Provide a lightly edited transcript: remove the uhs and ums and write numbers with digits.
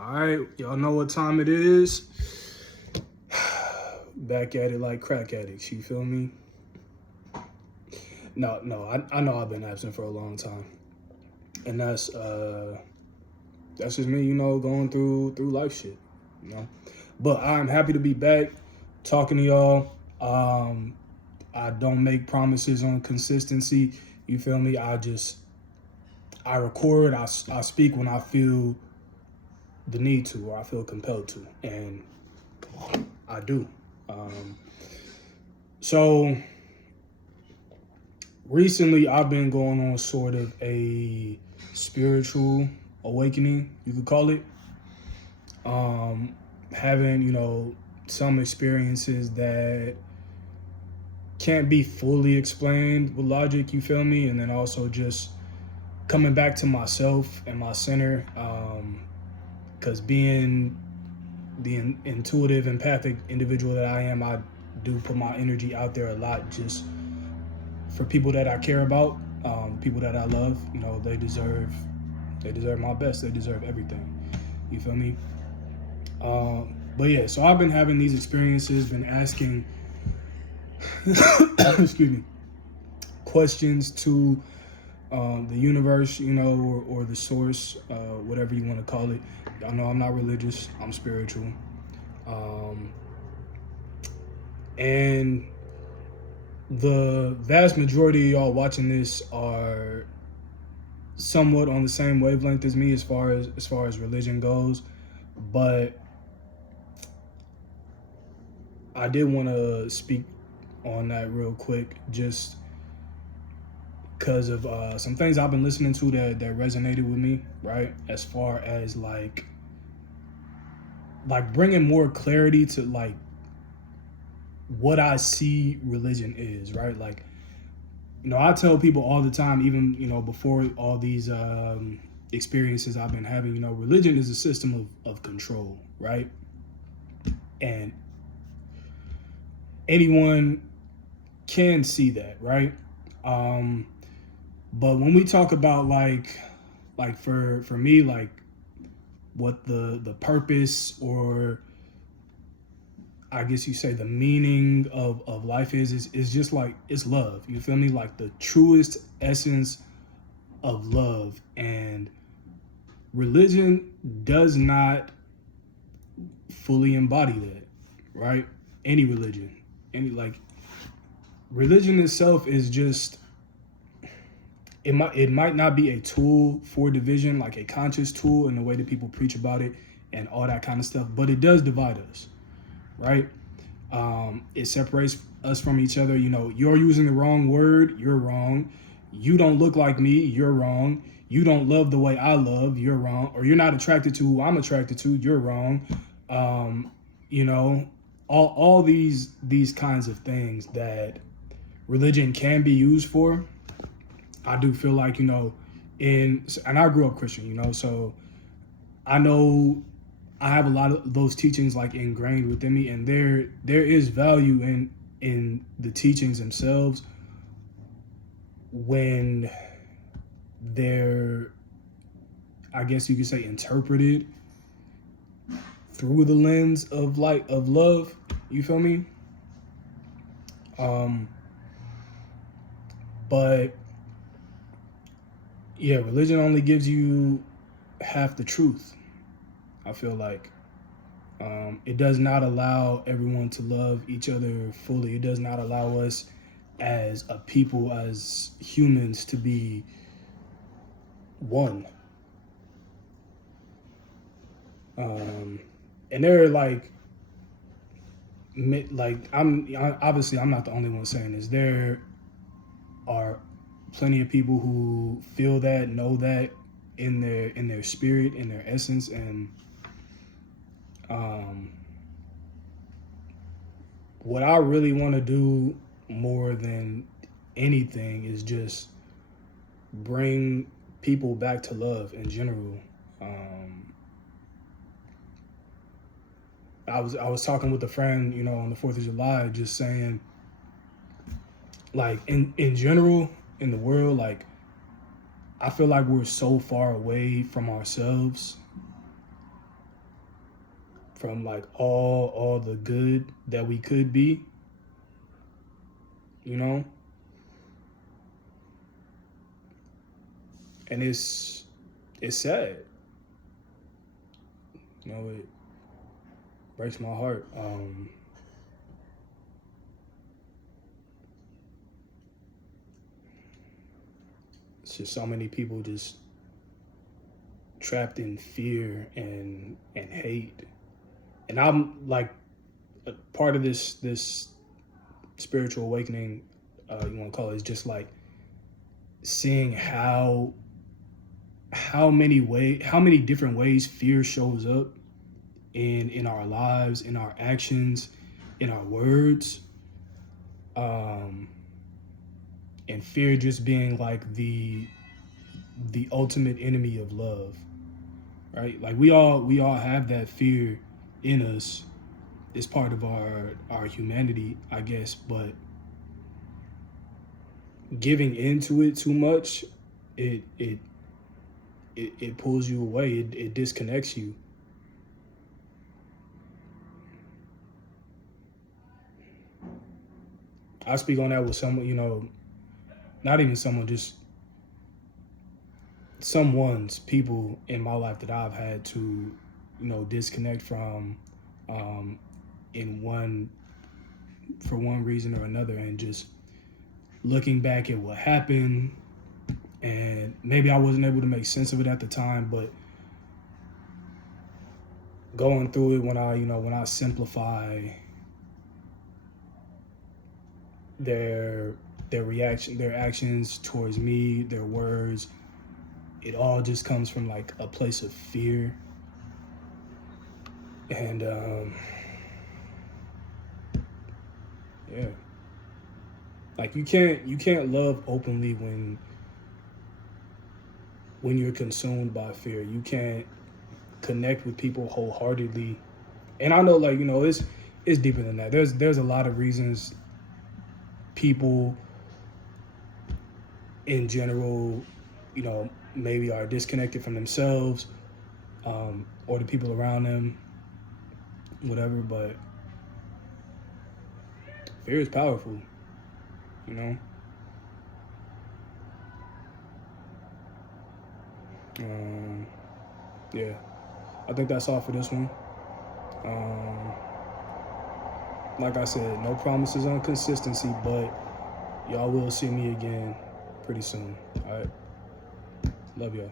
All right, y'all know what time it is. Back at it like crack addicts, you feel me? No, I know I've been absent for a long time. And that's just me, going through life shit, you know. But I'm happy to be back talking to y'all. I don't make promises on consistency, you feel me? I record, I speak when I feel the need to or I feel compelled to, and I do. So recently I've been going on sort of a spiritual awakening, you could call it. Having, some experiences that can't be fully explained with logic, you feel me? And then also just coming back to myself and my center. Because being the intuitive, empathic individual that I am, I do put my energy out there a lot just for people that I care about, people that I love. They deserve my best. They deserve everything. You feel me? But yeah, so I've been having these experiences, been asking, excuse me, questions to the universe, or the source, whatever you want to call it. Y'all know I'm not religious. I'm spiritual. And the vast majority of y'all watching this are somewhat on the same wavelength as me as far as religion goes, but I did want to speak on that real quick, just because of some things I've been listening to that resonated with me, right? As far as like bringing more clarity to like what I see religion is, right? Like, I tell people all the time, even, before all these experiences I've been having, religion is a system of control, right? And anyone can see that, right? But when we talk about like for me, like what the purpose, or I guess you say the meaning of life is just like, it's love. You feel me? Like the truest essence of love. And religion does not fully embody that, right? Any religion. Religion itself is just, it might not be a tool for division, like a conscious tool in the way that people preach about it and all that kind of stuff, but it does divide us, right? It separates us from each other. You're using the wrong word, you're wrong. You don't look like me, you're wrong. You don't love the way I love, you're wrong. Or you're not attracted to who I'm attracted to, you're wrong. All these kinds of things that religion can be used for. I do feel like, and I grew up Christian, so I know I have a lot of those teachings like ingrained within me, and there is value in the teachings themselves when they're, I guess you could say, interpreted through the lens of love. You feel me? But yeah, religion only gives you half the truth. I feel like it does not allow everyone to love each other fully. It does not allow us as a people, as humans, to be one. And they're like I'm not the only one saying this. There are plenty of people who feel that, know that in their spirit, in their essence, and what I really want to do more than anything is just bring people back to love in general. I was talking with a friend, on the 4th of July, just saying, like, in general, in the world, like, I feel like we're so far away from ourselves from like all the good that we could be, you know? And it's sad. You know, it breaks my heart. It's just so many people just trapped in fear and hate. And I'm like a part of this spiritual awakening, you want to call it, is just like seeing how many different ways fear shows up in our lives, in our actions, in our words. And fear just being like the ultimate enemy of love, right? Like we all have that fear in us. It's part of our humanity, I guess, but giving into it too much, it pulls you away. It disconnects you. I speak on that with someone, you know, not even someone, just people in my life that I've had to, you know, disconnect from, for one reason or another, and just looking back at what happened, and maybe I wasn't able to make sense of it at the time, but going through it, when I simplify their reaction, their actions towards me, their words, it all just comes from like a place of fear. And yeah, like you can't love openly when you're consumed by fear. You can't connect with people wholeheartedly. And I know, like, you know, it's deeper than that. There's a lot of reasons people in general, you know, maybe are disconnected from themselves, or the people around them, whatever, but fear is powerful, you know? Yeah, I think that's all for this one. Like I said, no promises on consistency, but y'all will see me again pretty soon. All right, love y'all.